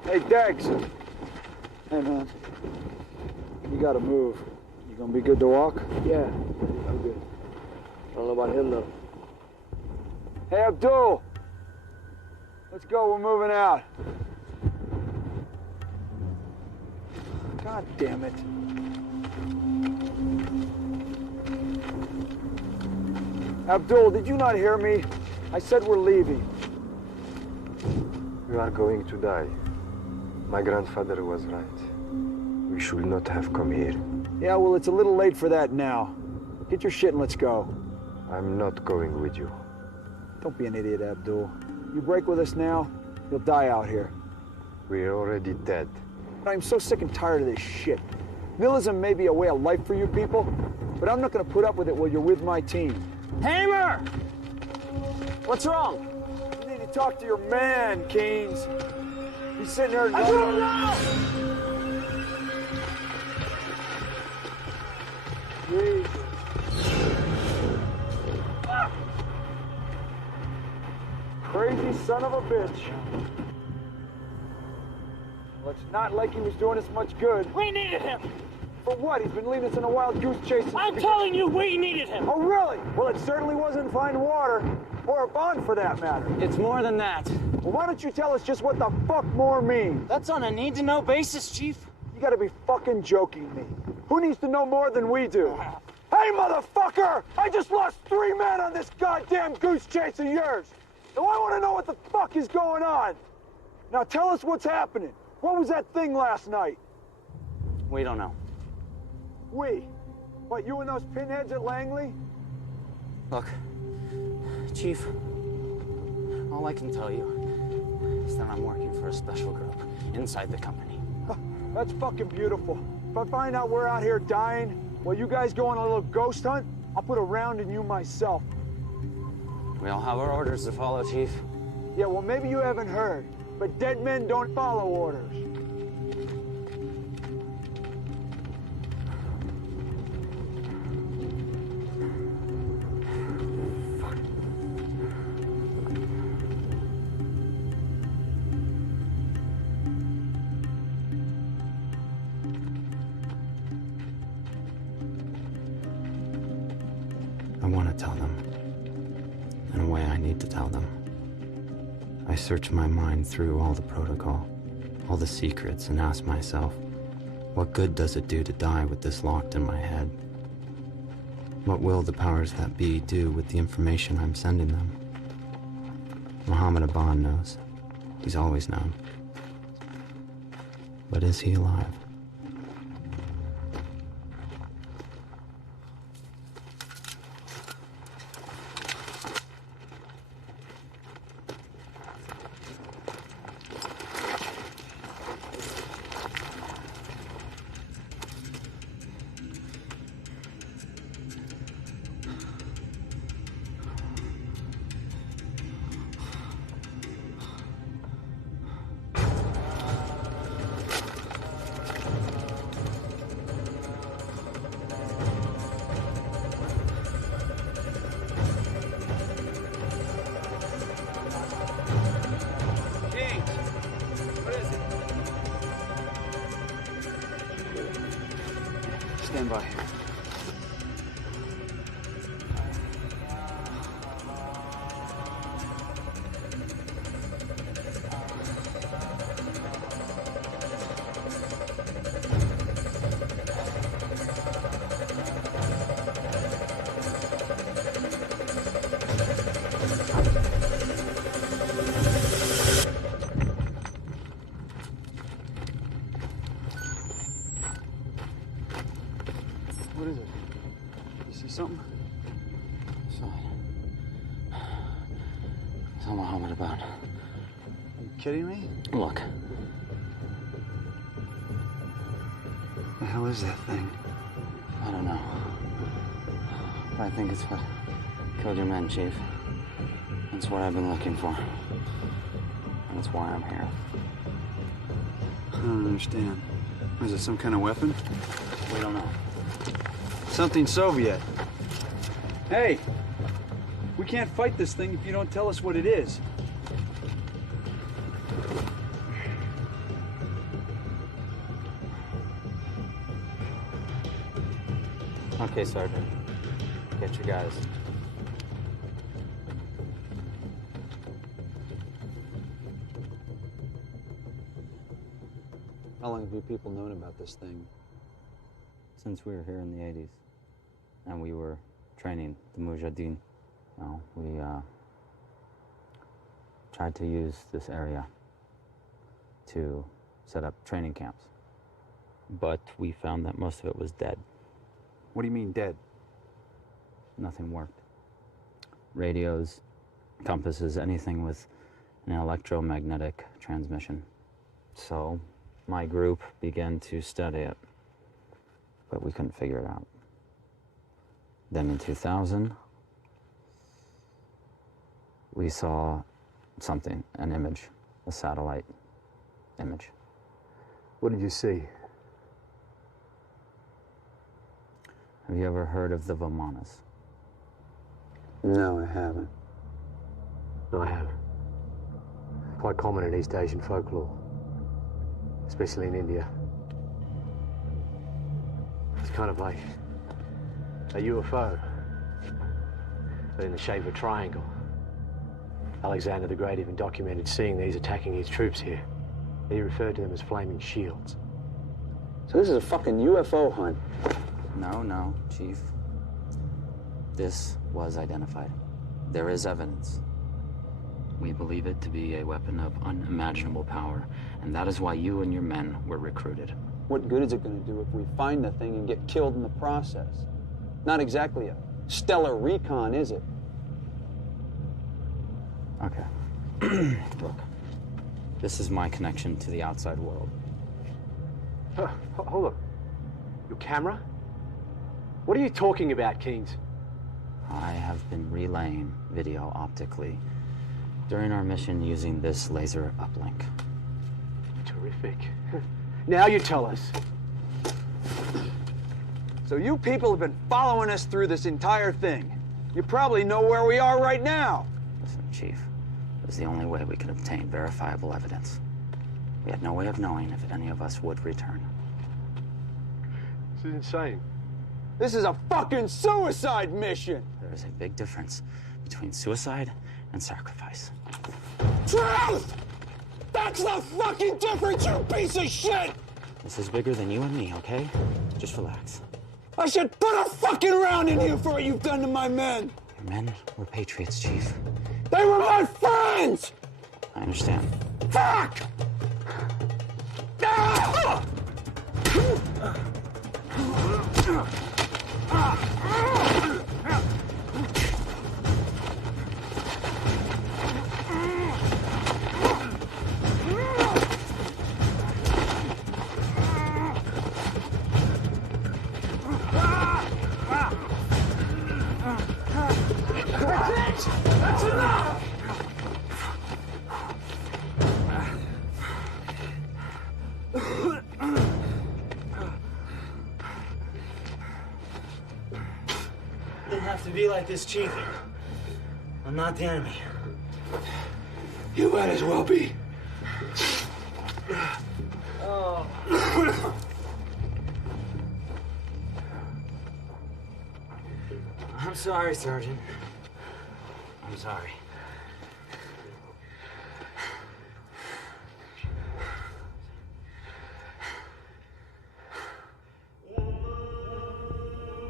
Hey, Dex. Hey, man. You gotta move. You gonna be good to walk? Yeah, I'm good. I don't know about him, though. Hey, Abdul. Let's go, we're moving out. God damn it. Abdul, did you not hear me? I said we're leaving. You are going to die. My grandfather was right. We should not have come here. Yeah, well, it's a little late for that now. Get your shit and let's go. I'm not going with you. Don't be an idiot, Abdul. You break with us now, you'll die out here. We're already dead. I'm so sick and tired of this shit. Nihilism may be a way of life for you people, but I'm not gonna put up with it while you're with my team. Hamer! What's wrong? You need to talk to your man, Keynes. He's sitting there... I don't know! Jesus. Crazy son of a bitch. Well, it's not like he was doing us much good. We needed him! For what? He's been leading us in a wild goose chase. I'm telling you, we needed him! Oh, really? Well, it certainly wasn't fine water. Or a bond, for that matter. It's more than that. Well, why don't you tell us just what the fuck more means? That's on a need-to-know basis, Chief. You gotta be fucking joking me. Who needs to know more than we do? Hey, motherfucker! I just lost 3 men on this goddamn goose chase of yours. Now I want to know what the fuck is going on. Now tell us what's happening. What was that thing last night? We don't know. We? What, you and those pinheads at Langley? Look, Chief, all I can tell you is that I'm working for a special group inside the company. That's fucking beautiful. If I find out we're out here dying while you guys go on a little ghost hunt, I'll put a round in you myself. We all have our orders to follow, Chief. Yeah, well, maybe you haven't heard, but dead men don't follow orders. I want to tell them. In a way, I need to tell them. I search my mind through all the protocol, all the secrets, and ask myself, what good does it do to die with this locked in my head? What will the powers that be do with the information I'm sending them? Mohammed Aban knows. He's always known. But is he alive? Stand by. What is it? You see something? It's all Mohammed Aban. Are you kidding me? Look. The hell is that thing? I don't know. But I think it's what killed your men, Chief. That's what I've been looking for. And that's why I'm here. I don't understand. Is it some kind of weapon? We don't know. Something Soviet. Hey! We can't fight this thing if you don't tell us what it is. Okay, Sergeant. Get your guys. How long have you people known about this thing? Since we were here in the 80s, and we were training the Mujahideen, we tried to use this area to set up training camps. But we found that most of it was dead. What do you mean dead? Nothing worked. Radios, compasses, anything with an electromagnetic transmission. So my group began to study it, but we couldn't figure it out. Then in 2000, we saw something, an image, a satellite image. What did you see? Have you ever heard of the Vimanas? No, I haven't. No, I haven't. Quite common in East Asian folklore, especially in India. It's kind of like a UFO, but in the shape of a triangle. Alexander the Great even documented seeing these attacking his troops here. He referred to them as flaming shields. So this is a fucking UFO hunt. No, Chief. This was identified. There is evidence. We believe it to be a weapon of unimaginable power, and that is why you and your men were recruited. What good is it going to do if we find the thing and get killed in the process? Not exactly a stellar recon, is it? Okay. Look, this is my connection to the outside world. Hold on. Your camera? What are you talking about, Keynes? I have been relaying video optically during our mission using this laser uplink. Terrific. Now you tell us. So you people have been following us through this entire thing. You probably know where we are right now. Listen, Chief, it was the only way we could obtain verifiable evidence. We had no way of knowing if any of us would return. This is insane. This is a fucking suicide mission! There is a big difference between suicide and sacrifice. Truth! That's the fucking difference, you piece of shit! This is bigger than you and me, okay? Just relax. I should put a fucking round in you for what you've done to my men! Your men were patriots, Chief. They were my friends! I understand. Fuck! Ah! That's enough! Didn't have to be like this, Chief. I'm not the enemy. You might as well be. Oh. I'm sorry, Sergeant. I'm sorry.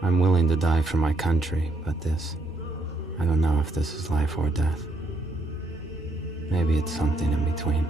I'm willing to die for my country, but this, I don't know if this is life or death. Maybe it's something in between.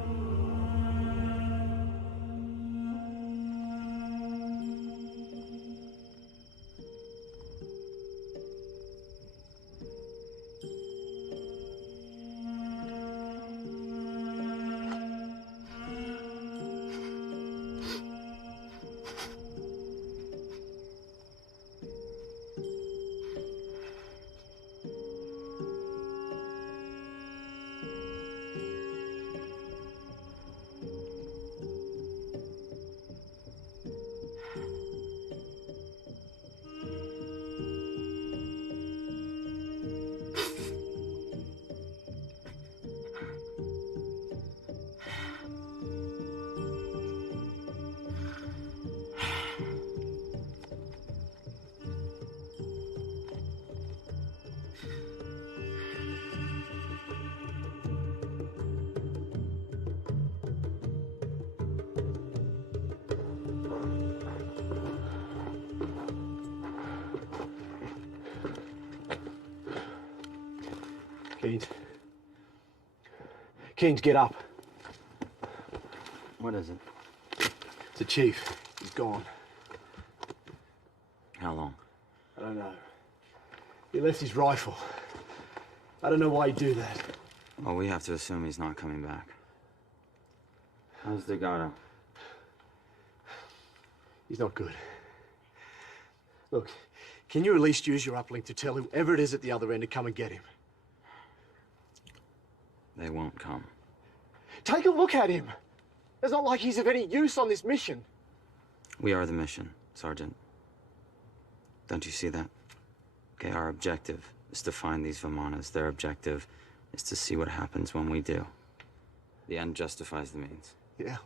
Keynes. Keynes, get up. What is it? It's the chief. He's gone. How long? I don't know. He left his rifle. I don't know why he'd do that. Well, we have to assume he's not coming back. How's Delgado? He's not good. Look, can you at least use your uplink to tell whoever it is at the other end to come and get him? They won't come. Take a look at him. It's not like he's of any use on this mission. We are the mission, Sergeant. Don't you see that? Okay, our objective is to find these Vimanas. Their objective is to see what happens when we do. The end justifies the means. Yeah.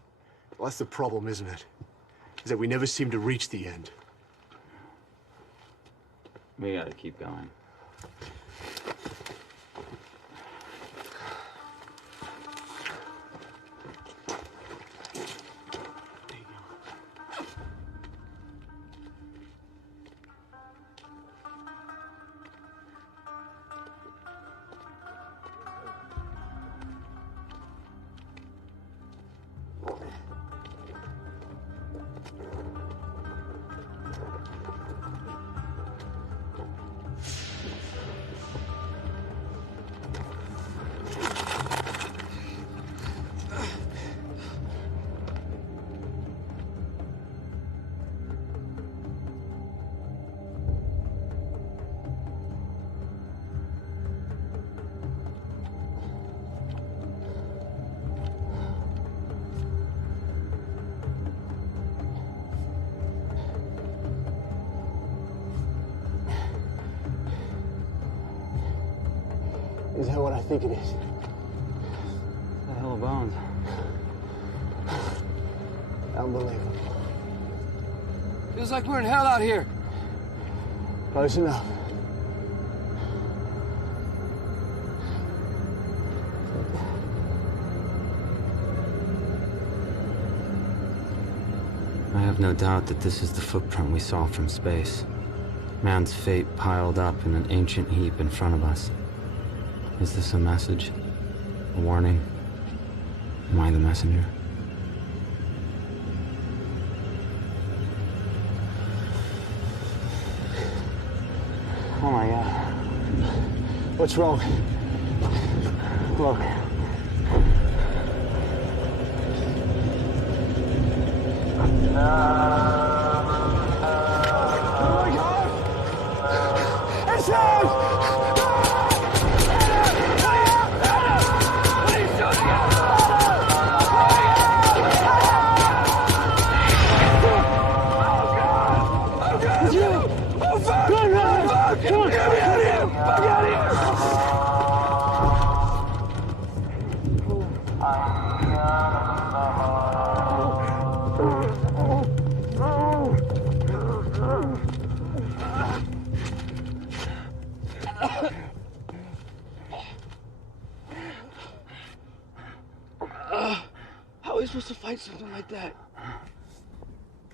Well, that's the problem, isn't it? Is that we never seem to reach the end. We gotta keep going. Is that what I think it is? The hell of bones. Unbelievable. Feels like we're in hell out here. Close enough. I have no doubt that this is the footprint we saw from space. Man's fate piled up in an ancient heap in front of us. Is this a message? A warning? Am I the messenger? Oh my God. What's wrong? Look. Oh my God! It's out! How are we supposed to fight something like that?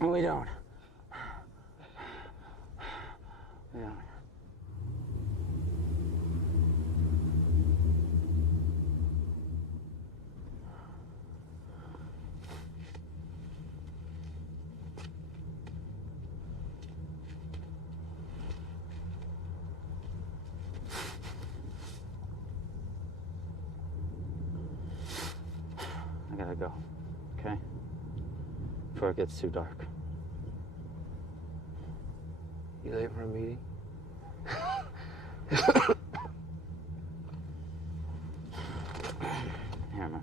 We don't. We don't. I gotta go, okay? Before it gets too dark. You late for a meeting? Here, man.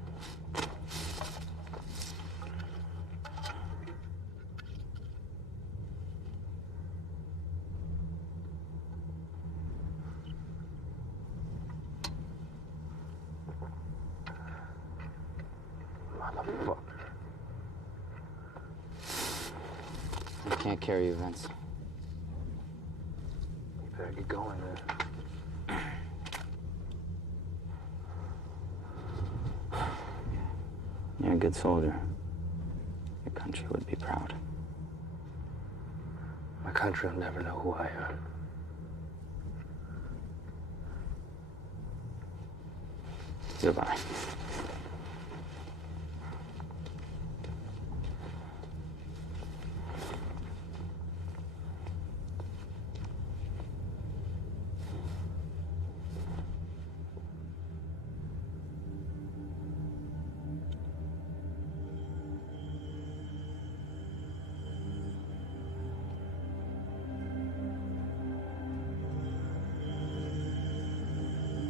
Motherfucker. I can't carry you, Vince. You better get going then. You're a good soldier. Your country would be proud. My country will never know who I am. Goodbye.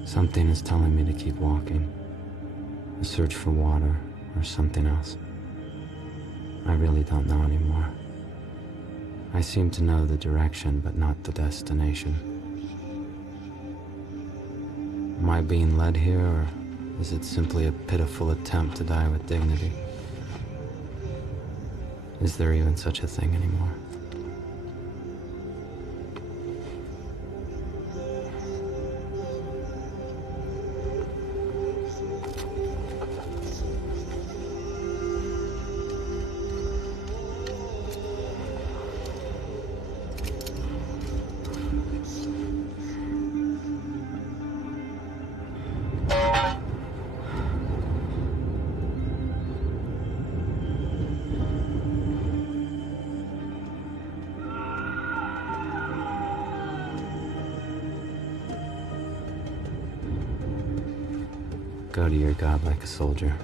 Something is telling me to keep walking. A search for water or something else. I really don't know anymore. I seem to know the direction, but not the destination. Am I being led here, or is it simply a pitiful attempt to die with dignity? Is there even such a thing anymore? Go to your God like a soldier.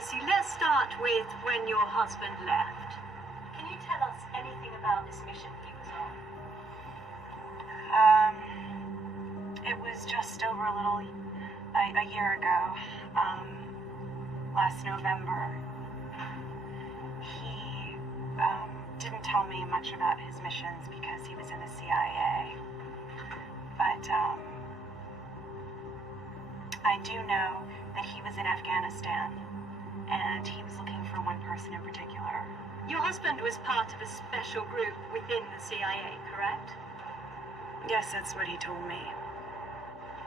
Tracy, let's start with when your husband left. Can you tell us anything about this mission he was on? It was just over a year ago. Last November. He didn't tell me much about his missions because he was in the CIA. But I do know that he was in Afghanistan, and he was looking for one person in particular. Your husband was part of a special group within the CIA, correct? Yes, that's what he told me.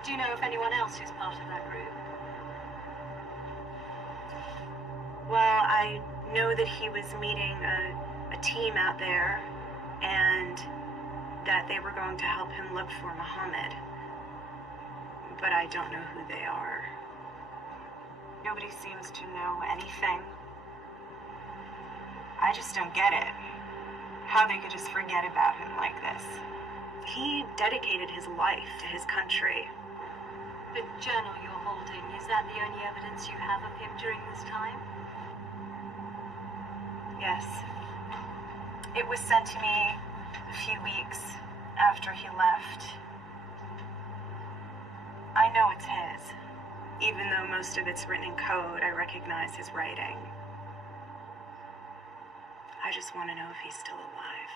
Do you know of anyone else who's part of that group? Well, I know that he was meeting a team out there, and that they were going to help him look for Muhammad. But I don't know who they are. Nobody seems to know anything. I just don't get it. How they could just forget about him like this. He dedicated his life to his country. The journal you're holding, is that the only evidence you have of him during this time? Yes. It was sent to me a few weeks after he left. I know it's his. Even though most of it's written in code, I recognize his writing. I just want to know if he's still alive.